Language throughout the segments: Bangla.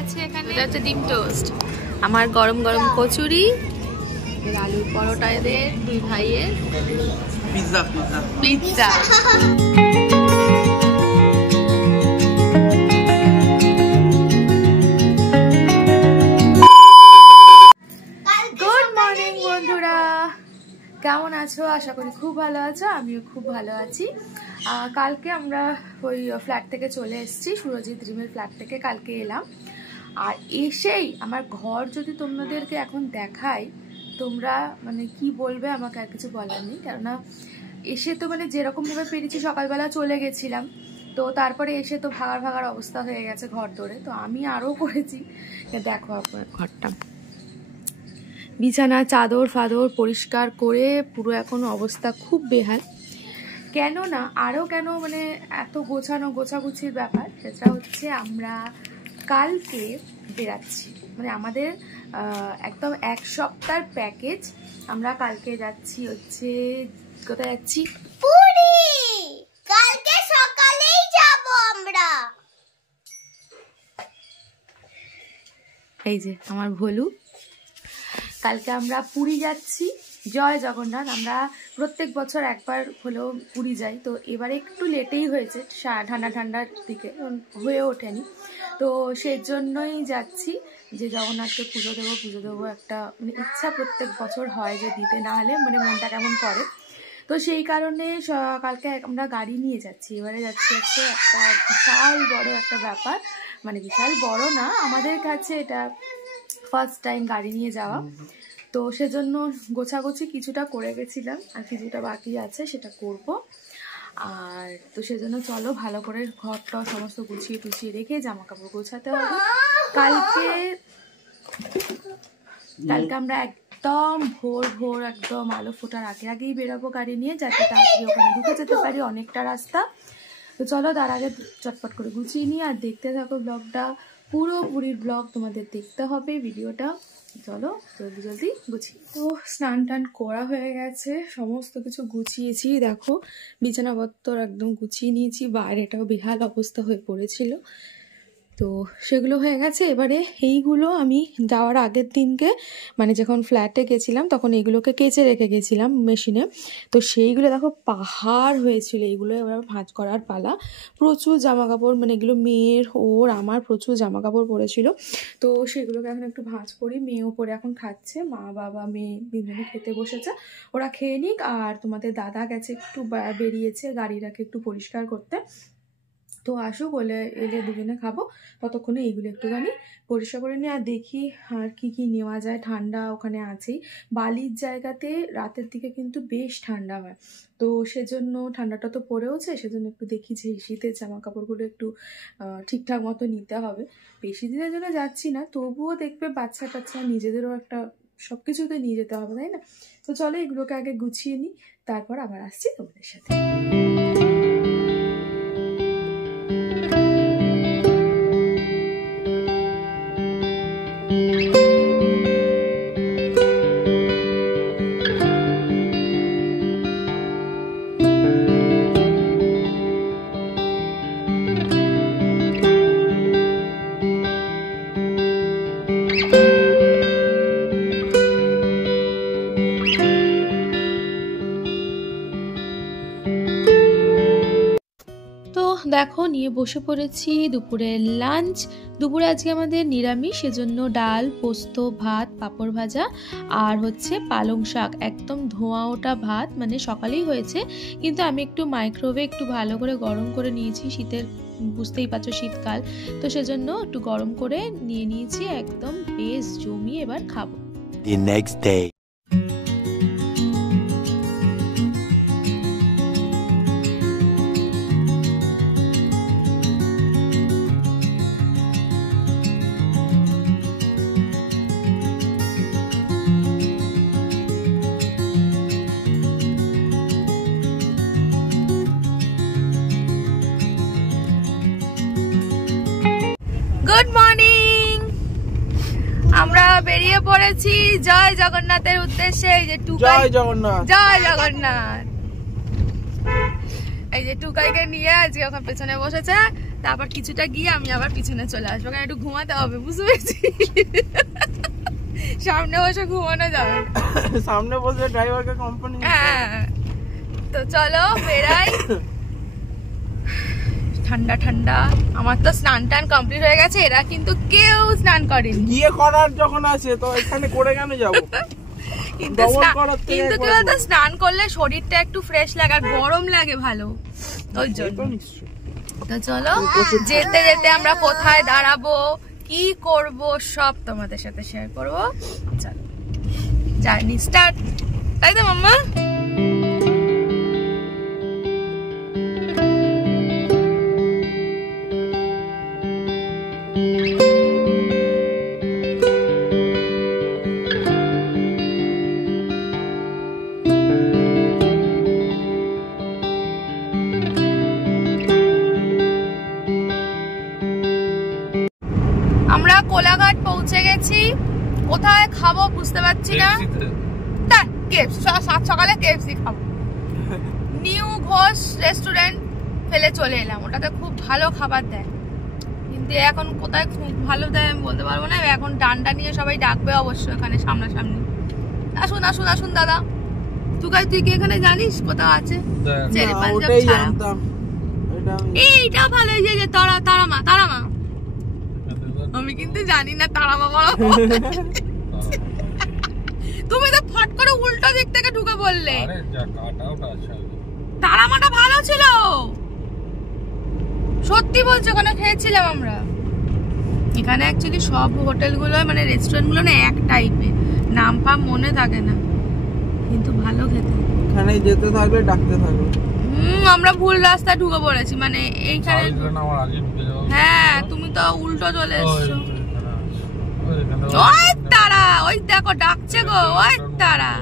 আছে এখানে, এটা হচ্ছে ডিম টোস্ট, আমার গরম গরম কচুরি, আলুর পরোটা, এদের দুই ভাইয়ের পিৎজা পিৎজা। গুড মর্নিং বন্ধুরা, কেমন আছো? আশা করি খুব ভালো আছো, আমিও খুব ভালো আছি। কালকে আমরা ওই ফ্ল্যাট থেকে চলে এসেছি, সুরজিৎ ড্রিমের ফ্ল্যাট থেকে কালকে এলাম। আর এসেই আমার ঘর যদি তোমাদেরকে এখন দেখাই, তোমরা মানে কি বলবে, আমাকে আর কিছু বলার নেই। কেননা এসে তো মানে যেরকমভাবে পেরেছি, সকালবেলা চলে গেছিলাম, তো তারপরে এসে তো ভাগার অবস্থা হয়ে গেছে ঘর ধরে। তো আমি আরও করেছি, দেখো আপনার ঘরটা, বিছানা চাদর ফাদর পরিষ্কার করে পুরো এখন অবস্থা খুব বেহাল। কেন না আরও কেন মানে এত গোছাগুছির ব্যাপার, সেটা হচ্ছে আমরা কালকে বেরাচ্ছি, মানে আমাদের একদম এক সপ্তাহের প্যাকেজ। আমরা কালকে যাচ্ছি হচ্ছে, কোথায় যাচ্ছি? পুরী। কালকে সকালেই যাব আমরা। এই যে আমার ভোলু, কালকে আমরা পুরী যাচ্ছি। জয় জগন্নাথ। আমরা প্রত্যেক বছর একবার হলেও পুরী যাই, তো এবারে একটু লেটেই হয়েছে, ঠান্ডার দিকে হয়ে ওঠেনি, তো সেই জন্যই যাচ্ছি যে জগন্নাথকে পুজো দেবো একটা মানে ইচ্ছা প্রত্যেক বছর হয় যে দিতে, না হলে মানে মনটা কেমন করে। তো সেই কারণে কালকে আমরা গাড়ি নিয়ে যাচ্ছি। এবারে যাচ্ছি হচ্ছে একটা বিশাল বড় একটা ব্যাপার, মানে বিশাল বড় না, আমাদের কাছে এটা ফার্স্ট টাইম গাড়ি নিয়ে যাওয়া। তো সেজন্য গোছাগুছি কিছুটা করে গেছিলাম, আর কিছুটা বাকি আছে, সেটা করব। আর তো সেজন্য চলো ভালো করে ঘরটা সমস্ত গুছিয়ে রেখে জামা কাপড় গোছাতে হবে। কালকে আমরা একদম ভোর একদম আলো ফোটার আগেই বেরোবো গাড়ি নিয়ে, যাতে তাড়াতাড়ি ওখানে ঢুকে যেতে পারি, অনেকটা রাস্তা। তো চলো তার আগে চটপট করে গুছিয়ে নিই, আর দেখতে থাকো ব্লগটা, পুরো পুরীর ব্লগ তোমাদের দেখতে হবে ভিডিওটা। চলো জলদি গুছিয়ে। তো স্নান টান করা হয়ে গেছে, সমস্ত কিছু গুছিয়েছি, দেখো বিছানাপত্র একদম গুছিয়ে নিয়েছি, বাইরেটাও বেহাল অবস্থা হয়ে পড়েছিল, তো সেগুলো হয়ে গেছে। এবারে এইগুলো আমি যাওয়ার আগের দিনকে মানে যখন ফ্ল্যাটে গেছিলাম তখন এইগুলোকে কেচে রেখে গেছিলাম মেশিনে, তো সেইগুলো দেখো পাহাড় হয়েছিল, এইগুলো এবার ভাঁজ করার পালা। প্রচুর জামা কাপড়, মানে এগুলো মেয়ের ওর আমার প্রচুর জামা কাপড় পরেছিল, তো সেগুলোকে এখন একটু ভাঁজ করি। মেয়েও পরে এখন খাচ্ছে, মা বাবা মেয়ে দুজনে খেতে বসেছে, ওরা খেয়ে নিক। আর তোমাদের দাদা গেছে একটু বেরিয়েছে গাড়িটাকে একটু পরিষ্কার করতে, তো আসো বলে এলে দুজনে খাবো, ততক্ষণে এইগুলো একটুখানি পরিষ্কার করে নিই। আর দেখি আর কি নেওয়া যায়, ঠান্ডা ওখানে আছেই, বালির জায়গাতে রাতের দিকে কিন্তু বেশ ঠান্ডা হয়, তো সেজন্য ঠান্ডাটা তো পড়েওছে, সেজন্য একটু দেখি যে শীতের জামা কাপড়গুলো একটু ঠিকঠাক মতো নিতে হবে। বেশি দিনের জন্য যাচ্ছি না, তবুও দেখবে বাচ্চা টাচ্চা নিজেদেরও একটা সব কিছুতে নিয়ে যেতে হবে, তাই না? তো চলো এগুলোকে আগে গুছিয়ে নিই, তারপর আবার আসছি তোমাদের সাথে। দেখো নিয়ে বসে পড়েছি দুপুরের লাঞ্চ। দুপুরে আজকে আমাদের নিরামিষ, সেজন্য ডাল, পোস্ত, ভাত, পাঁপড় ভাজা, আর হচ্ছে পালং শাক, একদম ধোঁয়া ওঠা ভাত, মানে সকালেই হয়েছে, কিন্তু আমি একটু মাইক্রোওয়েভে একটু ভালো করে গরম করে নিয়েছি, শীতের বুঝতেই পারছো শীতকাল, তো সেজন্য একটু গরম করে নিয়ে নিয়েছি, একদম বেশ জমিয়ে এবার খাবো। The next day. Good morning, আমরা বেরিয়ে পড়েছি জয় জগন্নাথের উদ্দেশ্যে। এই যে টুকাই, জয় জগন্নাথ, এই যে টুকাইকে নিয়ে আজকে ওখানে পেছনে বসেছে, তারপর কিছুটা গিয়ে আমি আবার পিছনে চলে আসবো, কারণ একটু ঘুমাতে হবে, বুঝতে পেরেছি? সামনে বসে ঘুমানো যাবে, সামনে বসে ড্রাইভারকে কোম্পানি। হ্যাঁ, তো চলো বেরাই। ঠান্ডা ঠান্ডা। আমার তো স্নান টান কমপ্লিট হয়ে গেছে, এরা কিন্তু কেউ স্নান করেনি। গিয়ে করার যখন আছে তো এখানে করে কেন যাবো? কিন্তু কি বলতো, স্নান করলে শরীরটা একটু ফ্রেশ লাগে আর গরম লাগে ভালো, ওই জন্য। তো চলো, যেতে যেতে আমরা কোথায় দাঁড়াবো, কি করব, সব তোমাদের সাথে শেয়ার করবো। চলো জার্নি স্টার্ট, তাই তো মাম্মা? আমরা কোলাঘাট পৌঁছে গেছি, কোথায় খাবো বুঝতে পারছি না। সাত সকালে কেএফসি খাবো। নিউ ঘোষ রেস্টুরেন্ট ফেলে চলে এলাম, ওটাতে খুব ভালো খাবার দেয়, কিন্তু এখন কোথায় খুব ভালো দেয় আমি বলতে পারবো না। এখন ডান্ডা নিয়ে সবাই ডাকবে অবশ্য এখানে সামনাসামনি। আসুন আসুন আসুন দাদা, তুই কি এখানে জানিস কোথাও আছে? এইটা ভালো, এই যে তারামা। আমি কিন্তু জানি না তারামা বলো। তুমি তো ফট করে উল্টো দিক থেকে ঢুকে বললে। তারামাটা ভালো ছিল, সত্যি বলছো, ওখানে খেয়েছিলাম আমরা। এখানে অ্যাকচুয়ালি সব হোটেলগুলো মানে রেস্টুরেন্টগুলো না এক টাইপের, নাম ফাম মনে থাকে না, কিন্তু ভালো খেতে। এখানে যেতে থাকলে ডাকতে থাকবে। আমরা ভুল রাস্তা ঢুকে পড়েছি, মানে এইখানে। হ্যাঁ, তুমি তো উল্টো চলে এসছো। ওই তারা, ওই দেখো ডাকছে গো, ওই তারা,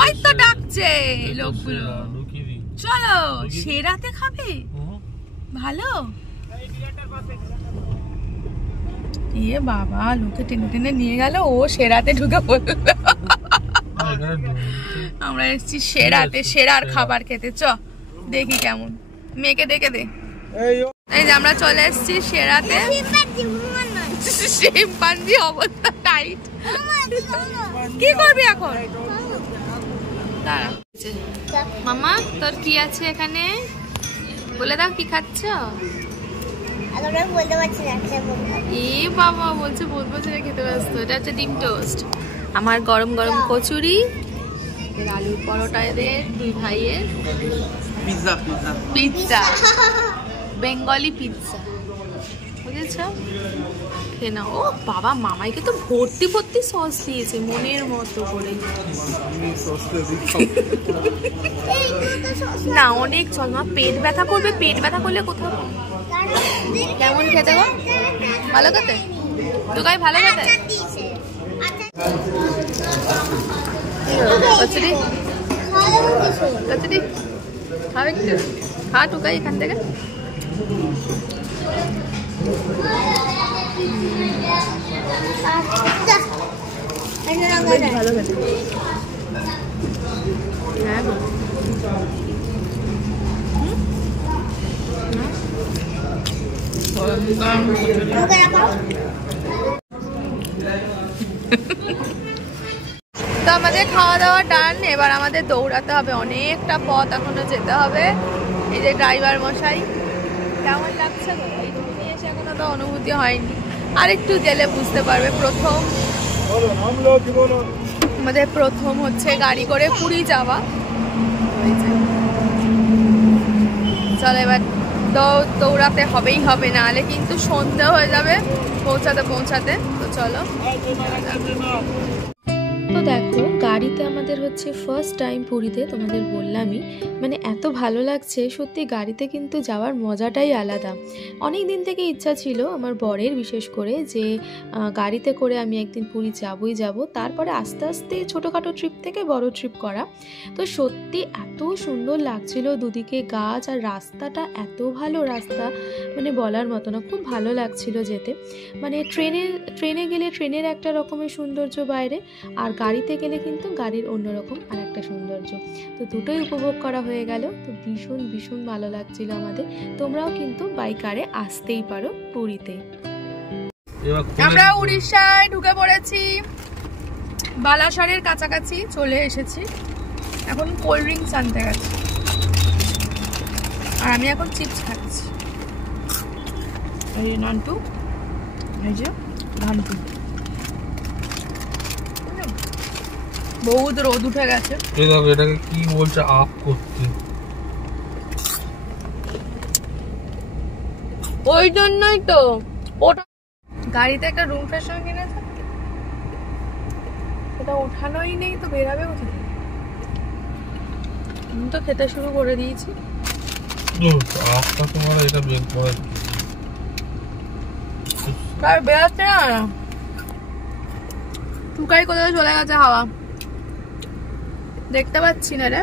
ওই তো ডাকছে লোকগুলো। চলো, সেরাতে খাবে ভালো। এ বাবা, লোকে টেনে টেনে নিয়ে গেল, ও সেরাতে ঢুকে পড়লো। আমরা এসেছি সেরাতে, সেরার খাবার খেতে। চ দেখি কেমন, মেয়েকে দেখে দে। এই যে আমরা চলে এসেছি সেরাতে। শিম্পাঞ্জি অবস্থা টাইট, কি করবি এখন? মামা তোর কি আছে এখানে, বলে দাও কি খাচ্ছ? এ বাবা বলছে বলবো না, খেতে ব্যস্ত। এটা হচ্ছে ডিম টোস্ট, আমার গরম গরম কচুরি, আলুর পরোটা, এদের দুই ভাইয়ের পিৎজা, বেঙ্গলি পিৎজা, বুঝেছ? খেয়ে নাও। ও বাবা, মামাইকে তো ভর্তি ভর্তি সস দিয়েছে মনের মতো করে। না অনেক চল, মা পেট ব্যথা করবে, পেট ব্যথা করলে কোথাও। কেমন খেতে গো? ভালো খেতে? টুকাই ভালো খেতে? কচুরি কচুরি খাবে একটু, খা টুকাই এখান থেকে। ভালো খেতে। হ্যাঁ তো আমাদের খাওয়া দাওয়া ডান, এবার আমাদের দৌড়াতে হবে, অনেকটা পথ এখনো যেতে হবে। এই যে ড্রাইভার মশাই, কেমন লাগছে গো? এইটুকু নিয়ে এসে এখনো তো অনুভূতি হয়নি, আর একটু গেলে বুঝতে পারবে। আমাদের প্রথম হচ্ছে গাড়ি করে পুরী যাওয়া। চলো এবার দৌড়াতে হবেই হবে, নাহলে কিন্তু সন্ধ্যা হয়ে যাবে পৌঁছাতে। তো চলো। তো দেখো, গাড়িতে আমাদের হচ্ছে ফার্স্ট টাইম পুরীতে, তোমাদের বললামই, মানে এত ভালো লাগছে সত্যি। গাড়িতে কিন্তু যাওয়ার মজাটাই আলাদা। অনেক দিন থেকে ইচ্ছা ছিল আমার বরের, বিশেষ করে, যে গাড়িতে করে আমি একদিন পুরী যাব। তারপরে আস্তে আস্তে ছোটোখাটো ট্রিপ থেকে বড় ট্রিপ করা। তো সত্যি এত সুন্দর লাগছিল, দুদিকে গাছ আর রাস্তাটা এত ভালো রাস্তা, মানে বলার মতো না, খুব ভালো লাগছিল যেতে। মানে ট্রেনে গেলে ট্রেনের একটা রকমের সৌন্দর্য বাইরে, আর গাড়িতে গেলে কিন্তু কিন্তু গাড়ির অন্যরকম আর একটা সৌন্দর্য। তো দুটোই উপভোগ করা হয়ে গেল। তো ভীষণ ভীষণ ভালো লাগছিল আমাদের। তোমরাও কিন্তু বাই কারে আসতেই পারো পুরীতে। আমরা উড়িষ্যায় ঢুকে পড়েছি, বালাসরের কাছাকাছি চলে এসেছি। এখন কোল্ড ড্রিঙ্কস আনতে গেছি আর আমি এখন চিপস খাচ্ছি। এই নান্টু, এই যে নান্টু। বহুত রোদ উঠে গেছে। এই দেখো এটাকে কি বলছে আপ করতে। ওই জন্যই তো ওটা গাড়িতে একটা রুম ফ্রেশনার কিনেছে, ওটা ওঠানোই নেই তো বেরাবে কোথা থেকে? আমি তো খেতে শুরু করে দিয়েছি। আপটা তোমার এটা বের করে আর বেরাচ্ছে না, টুকাই কোথাও চলে গেছে হাওয়া, দেখতে পাচ্ছি না রে।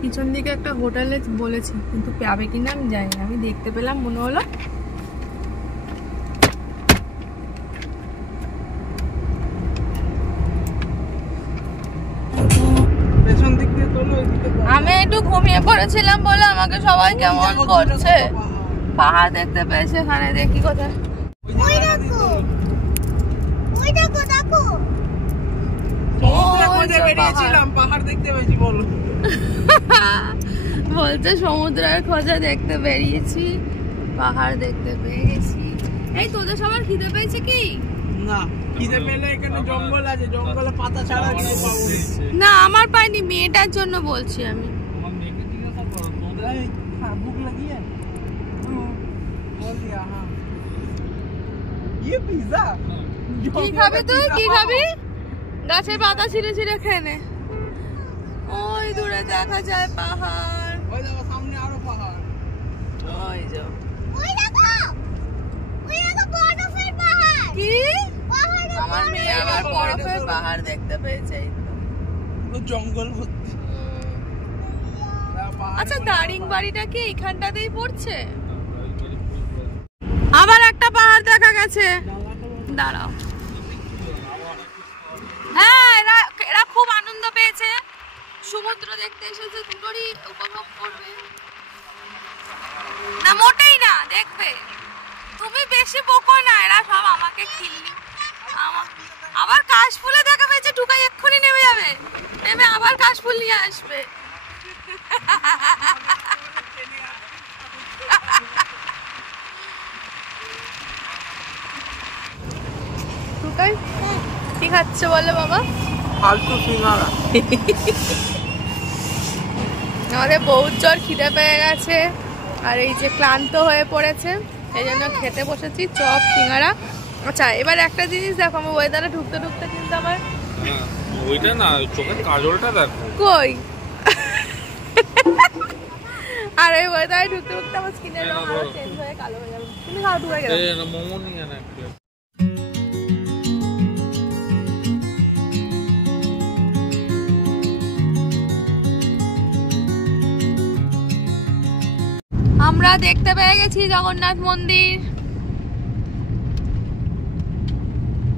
পিছন দিকে একটা হোটেলে বলেছি, কিন্তু পাবে কিনা আমি জানি না। আমি দেখতে পেলাম, মনে হলো। পেছন দিক দিয়ে তোলো, ওইদিকে আমি একটু ঘুমিয়ে পড়েছিলাম বলে আমাকে সবাই কেমন করছে। পাহাড় দেখতে পেয়েছে এখানে, দেখি কোথায়। ওই দেখো, ওই দেখো, দেখো সমুদ্রে বেরিয়েছিলাম, পাহাড় দেখতে পেয়েছি। বলো বলছে সমুদ্রের খোঁজে দেখতে বেরিয়েছি, পাহাড় দেখতে পেয়েছি। এই তোদের সবার খিদে পেয়েছে কি? না, খিদে পেলে এখানে জঙ্গল আছে, জঙ্গলে পাতা ছাড়া কিছু পাবো না, আমার পাইনি, মেয়েটার জন্য বলছি আমি। আমার মেয়েকে জিজ্ঞাসা করো, তোদের ভুক লাগিয়ে বল দিয়া। হ্যাঁ, ये पिज्जा কি খাবে তুই? কি খাবি? গাছের পাতা ছিঁড়ে ছিঁড়ে খেয়ে নে। ওই দূরে দেখা যায় পাহাড়, ওই দেখো সামনে আরো পাহাড়। ওই যে ওই দেখো, ওই দেখো বরফের পাহাড়। কি? পাহাড়ে আমার মেয়ে আবার বরফের পাহাড় দেখতে পেয়েছে। পুরো জঙ্গল ভর্তি। আচ্ছা, দারিংবাড়িটা কি এইখানটাতেই পড়ছে? আবার একটা পাহাড় দেখা গেছে, দাঁড়াও। হ্যাঁ, এরা খুব আনন্দ পেয়েছে, সমুদ্র দেখতে এসেছে, দুটোরই উপভোগ করবে। না মোটেই না, দেখবে। তুমি বেশি বকো না, এরা সব আমাকে খিল্লি। আবার কাশফুলে দেখা পেয়েছে, টুকাই এক্ষুনি নেমে যাবে, নেমে আবার কাশফুল নিয়ে আসবে। টুকাই কি খাচ্ছে বলে বাবা? ফালতু সিঙ্গারা। আমাদের বহুত জোর খিদে পেয়ে গেছে আর এই যে ক্লান্ত হয়ে পড়েছে, এই জন্য খেতে বসেছি চপ সিঙ্গারা। আচ্ছা, এবার একটা জিনিস দেখো, আমার ওয়েদারে ঢুকতে ঢুকতে কিন্তু আমার ওইটা না, চোখের কাজলটা দেখো কই। আর এই ওয়েদারে ঢুকতে ঢুকতে আমার স্কিনের রং আরো চেঞ্জ হয়ে কালো হয়ে যাবে। তুমি খাও, টুকাই গেল। এই না মোমো নিয়ে না একটা। আমরা দেখতে পেয়ে গেছি জগন্নাথ মন্দির,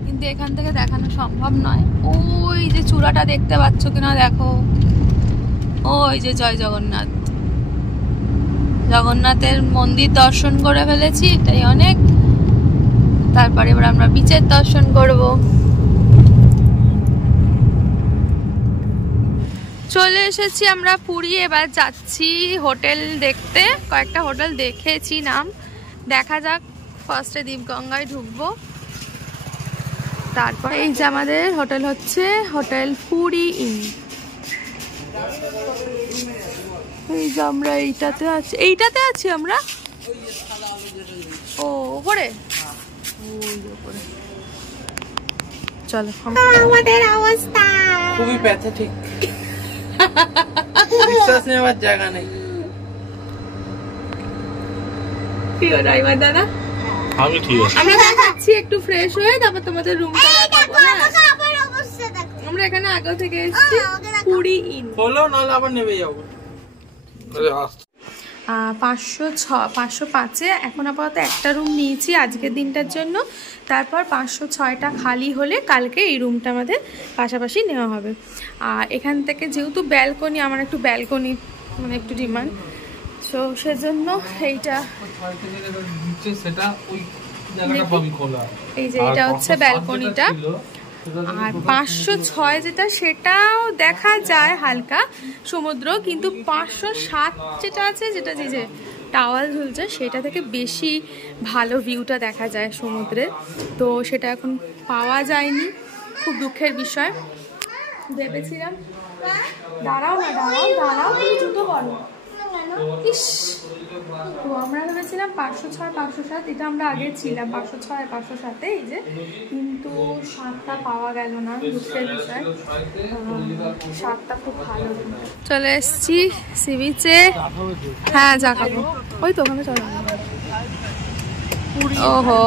কিন্তু এখান থেকে দেখানো সম্ভব নয়। ওই যে চূড়াটা দেখতে পাচ্ছ কিনা দেখো, ওই যে জয় জগন্নাথ। জগন্নাথের মন্দির দর্শন করে ফেলেছি, এটাই অনেক। তারপরে এবার আমরা বিচের দর্শন করব। চলে এসেছি আমরা পুরী, এবার যাচ্ছি হোটেল দেখতে। কয়েকটা হোটেল দেখেছি, নাম দেখা যাক। ফার্স্টে দীপগঙ্গায় ঢুকবো, তারপর এই যে আমাদের হোটেল হচ্ছে হোটেল পুরী ইন। এই যে আমরা এইটাতে আছি আমরা। ও ওপরে, চলো। আমাদের অবস্থা খুবই প্যাথেটিক, বিশ্বাস নেওয়ার জায়গা নেই। প্রিয় ড্রাইভার দাদা, আমি ঠিক আছে, আমরা যাচ্ছি একটু ফ্রেশ হয়ে, তারপর তোমাদের রুমটা দেখাবো। আমার অবস্থা দেখো। আমরা এখানে আগে থেকে এসেছি পুরী ইন। হলো নাহলে আবার নেমে যাবো। 505-এ এখন আপাতত একটা রুম নিয়েছি আজকের দিনটার জন্য। তারপর 506টা খালি হলে কালকে এই রুমটা আমাদের পাশাপাশি নেওয়া হবে। আর এখান থেকে যেহেতু ব্যালকনি, আমার একটু ব্যালকনি মানে একটু ডিমান্ড, সো সেজন্য এইটা এই যে এটা হচ্ছে ব্যালকনিটা। আর 506 যেটা সেটাও দেখা যায় হালকা সমুদ্র, কিন্তু 507 যেটা আছে, যেটা যে টাওয়াল ঝুলছে সেটা থেকে বেশি ভালো ভিউটা দেখা যায় সমুদ্রের। তো সেটা এখন পাওয়া যায়নি, খুব দুঃখের বিষয়। ভেবেছিলাম দাঁড়াও তুমি জুতো বলো। ইস, তো আমরা ভেবেছিলাম 506-507, এটা আমরা আগে ছিলাম 506-507-এ, এই যে, কিন্তু 7টা পাওয়া গেল না, দুঃখের বিষয়। 7টা খুব ভালো। চলে এসছি সি বিচে। হ্যাঁ, চা খাবো, ওই তো ওখানে চলো। ওহো,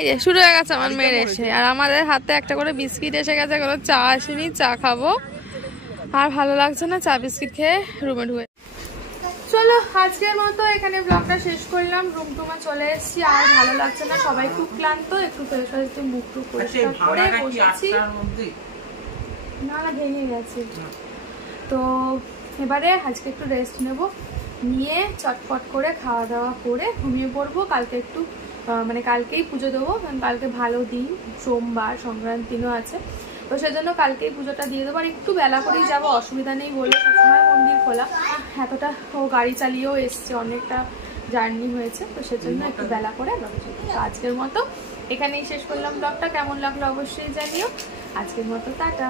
এই যে শুরু হয়ে গেছে আমার মেয়ের এসে, আর আমাদের হাতে একটা করে বিস্কিট এসে গেছে, কোনো চা আসেনি, চা খাবো। আর ভালো লাগছে না চা বিস্কিট খেয়ে রুমে ঢুকে। চলো আজকের মতো এখানে ব্লগটা শেষ করলাম। রুম টুমে চলে এসেছি, আর ভালো লাগছে না, সবাই খুব ক্লান্ত। একটু ফ্রেশ হয়ে একটু মুখ টুক পরিষ্কার করে বসেছি। না ভেঙে গেছে। তো এবারে আজকে একটু রেস্ট নেব, নিয়ে চটপট করে খাওয়া দাওয়া করে ঘুমিয়ে পড়বো। কালকে একটু মানে কালকেই পুজো দেবো, কারণ কালকে ভালো দিন, সোমবার, সংক্রান্তিও আছে। তো সেজন্য কালকেই পুজোটা দিয়ে দেবো। আর একটু বেলা করেই যাবো, অসুবিধা নেই বলে, সবসময় মন্দির খোলা। এতটা গাড়ি চালিয়েও এসছে, অনেকটা জার্নি হয়েছে, তো সেজন্য একটু বেলা করে। তো আজকের মতো এখানেই শেষ করলাম ব্লগটা। কেমন লাগলো অবশ্যই জানিও। আজকের মতো টাটা।